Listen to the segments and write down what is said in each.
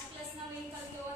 First ક્લાસના medical તેઓ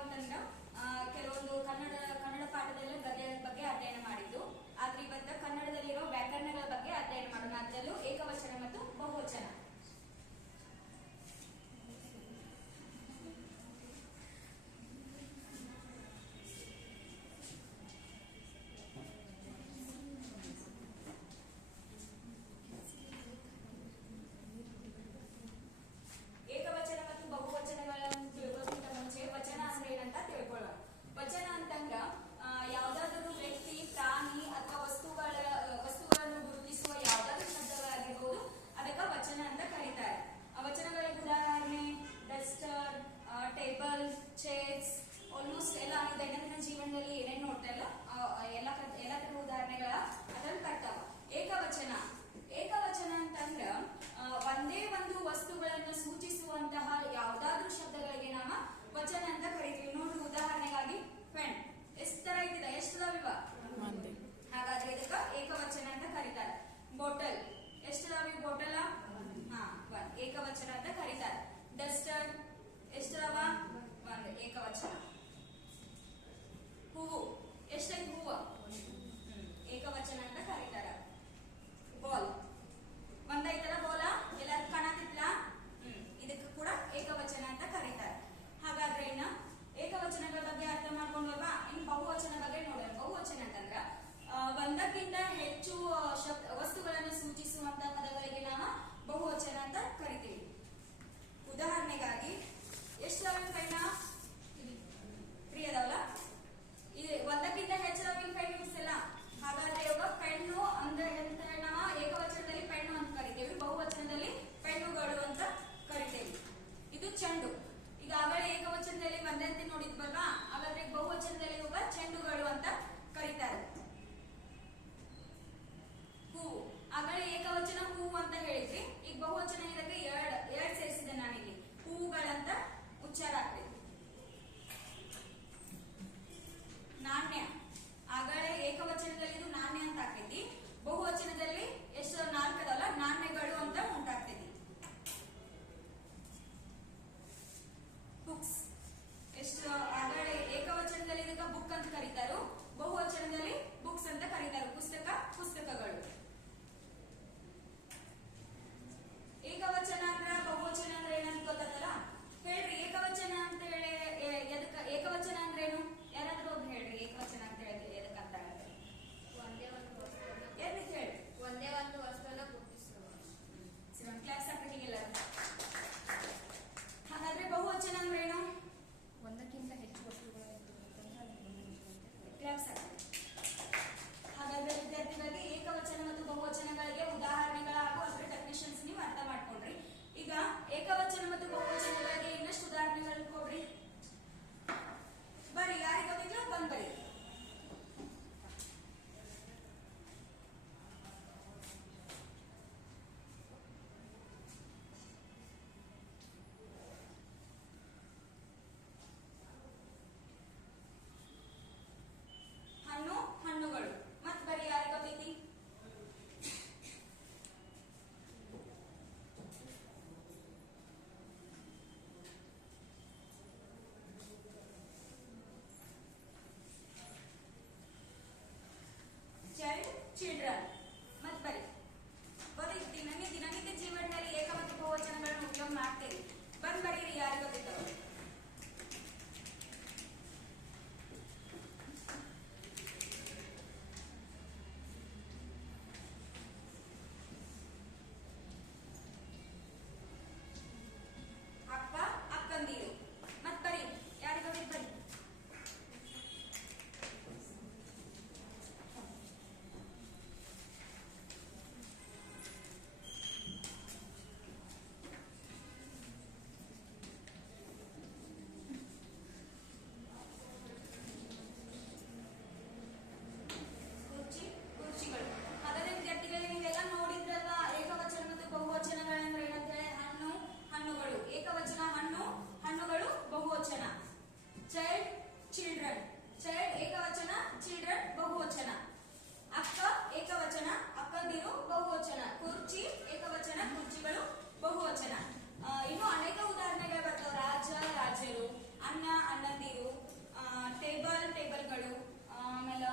ಅನ್ನ ಅನ್ನದಿರು ಟೇಬಲ್ ಟೇಬಲ್ಗಳು ಆಮೇಲೆ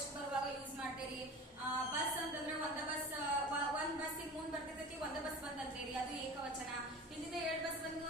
ಎಷ್ಟು ಬರುವಾಗ ಯೂಸ್ ಮಾಡ್ತೀರಿ ಬಸ್ ಅಂತಂದ್ರೆ ಒಂದ ಬಸ್ ಒಂದ್ ಬಸ್ ಮುಂದ್ ಬರ್ತೈತಿ ಒಂದ ಬಸ್ ಬಂದ್ ಅಂತೀರಿ ಅದು ಏಕವಚನ. ಹಿಂದಿನ ಎರಡ್ ಬಸ್ ಬಂದು